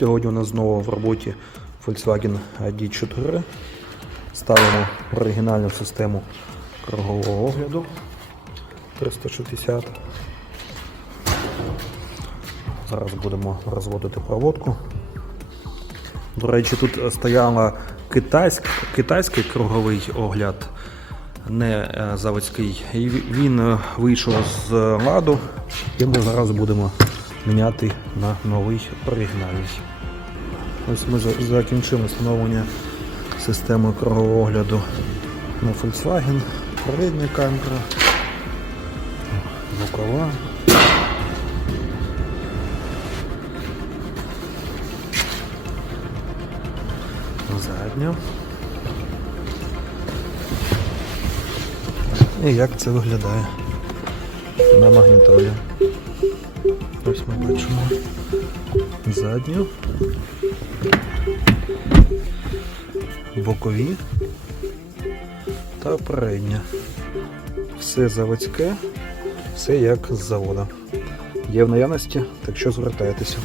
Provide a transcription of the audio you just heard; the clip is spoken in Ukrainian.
Сьогодні у нас знову в роботі Volkswagen ID4. Ставимо оригінальну систему кругового огляду 360. Зараз будемо розводити проводку. До речі, тут стояла китайськ, китайський круговий огляд, не е, заводський. І він вийшов з ладу, і ми зараз будемо міняти на новий оригінальний. Ось ми за- закінчили встановлення системи кругового огляду на Volkswagen. Передня камера, звукова. Задня. І як це виглядає на магнітолі. Ми задню, бокові та передня. Все заводське, все як з заводу. Є в наявності, так що звертайтеся.